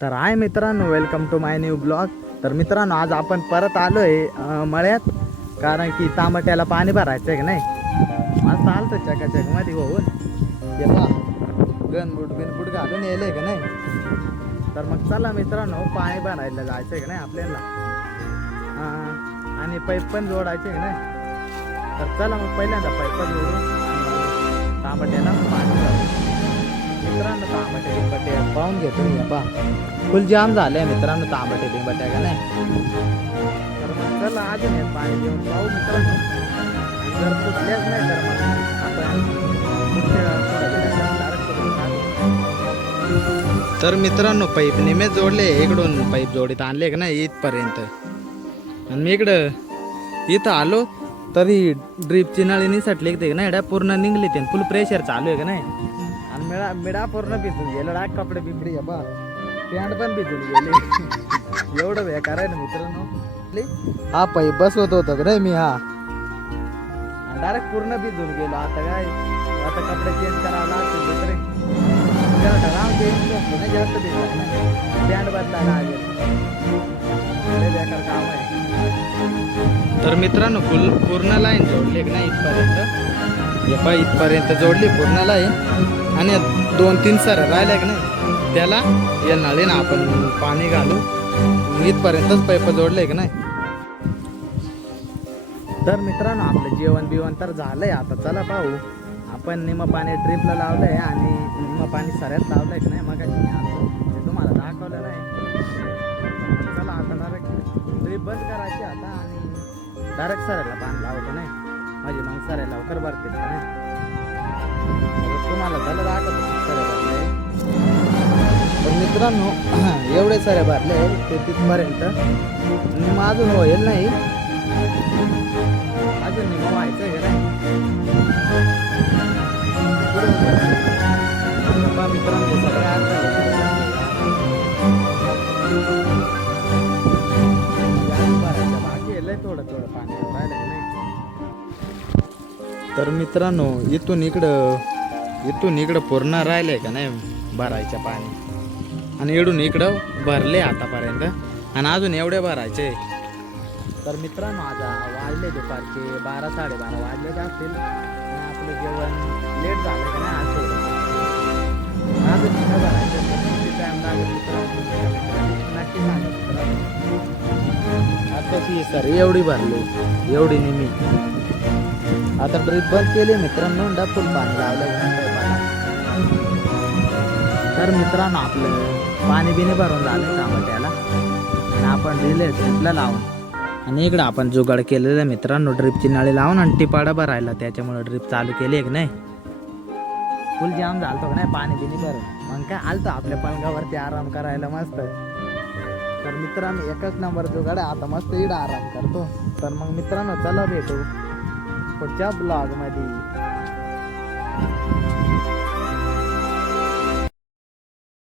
तर आहे मित्रांनो, welcome to my new blog. तर मित्रांनो, आज आपण परत आलो आहे मळ्यात, कारण की तांबट्याला पाणी भरायचं आहे की नाही. मस्त आलं तर चकाचकमध्ये होऊन ते पा गनबूट बिनबूट घालून येले का नाही. तर मग चला मित्रांनो, पाणी भरायला जायचं आहे का नाही आपल्याला, आणि पाईप पण जोडायचे की नाही. तर चला मग पहिल्यांदा पाईप जोडू आणि तांबट्याला पाणी भरू. मित्रांनो, तांबटे बिंबटे पाहून घेतो मी पा फुल जाम झाले मित्रांनो तांबटे बिंबट्या का नाही. तर मग चला अजून हे पाणी घेऊन पाहू मित्रांनो. आणि जर फुटलेच नाही तर मग आपण पुढच्या तर मित्रांनो, पाईप निमे जोडले, इकडून पाईप जोडीत आणले का नाही इथपर्यंत. आणि मी इथं आलो तरी ड्रीपची नळी निसटली की नाही, एवढ्या पूर्ण निघली ते फुल प्रेशर चालू आहे का नाही. आणि मिडा पूर्ण भिजून गेलं, डाक कपडे बिपडी बा पॅन्ट पण भिजून गेले. एवढं बेकार आहे ना मित्रांनो. हा पाईप बसवत होतो का नाही मी, हा डायरेक्ट पूर्ण भिजून गेलो. आता काय, आता कपडे चेंज करावं लागतील दुसरे. जास्त भिजला पॅन्ट बदलायला लागेल, बेकार काम आहे. तर मित्रांनो, पूर्ण लाईन जोडली की नाही इथपर्यंत, इथपर्यंत जोडली पूर्ण लाईन. आणि 2-3 सर राहिल्या की नाही, त्याला या नळीनं आपण पाणी घालू. इथपर्यंतच पाईप जोडले की नाही. तर मित्रांनो, आपलं जेवण बिवण तर झालंय. आता चला पाहू, आपण निम पाणी ड्रिपला लावलंय आणि निम पाणी सऱ्यात लावलंय की नाही. मग ते तुम्हाला दाखवलं नाही. चला आता डायरेक्ट ड्रिप बंद करायची आता आणि डायरेक्ट सऱ्याला पाणी लावलं नाही, म्हणजे मग सऱ्या लवकर भरते का नाही. तुम्हाला झालं दाखवतो सऱ्या भरले. पण मित्रांनो, एवढे सऱ्या भरले ते तिथपर्यंत. निम अजून होईल नाही, अजून निम व्हायचं आहे का नाही. मित्रांनो, सगळ्या बाकी आहे, थोडं थोडं पाणी राहिलं की नाही. तर मित्रांनो, इथून इकडं पूर्ण राहिले का नाही भरायचं पाणी. आणि इकडून इकडं भरले आतापर्यंत, आणि अजून एवढे भरायचे. तर मित्रांनो, आता वाजले दुपारचे 12-12:30 वाजले असतील. आणि आपलं जेवण लेट झालं का नाही आज थोडं. अजून इकडं भरायचं किती टाईम लागेल नक्की सांगा मित्रांनो. आताची सर एवढी भरली, एवढी नेहमी. आता ड्रिप बंद केली मित्रांनो, फुल पाणी लावलं. तर मित्रांनो, आपलं पाणी बिणी भरून झालं टमाट्याला, आणि आपण दिले ड्रिपला लावून. आणि इकडं आपण जुगाड केलेलं मित्रांनो, ड्रिपची नळी लावून आणि टिपाडा भरायला. त्याच्यामुळे ड्रिप चालू केली की नाही. फुल जाम झालतो का नाही पाणी बिणी भरून. मग काय आलतो आपल्या पलंगावरती आराम करायला मस्त. तर मित्रांनो, एकच नंबर जुगाड आहे. आता मस्त इकडं आराम करतो. तर मग मित्रांनो, चला भेटू पुढच्या ब्लॉग मध्ये.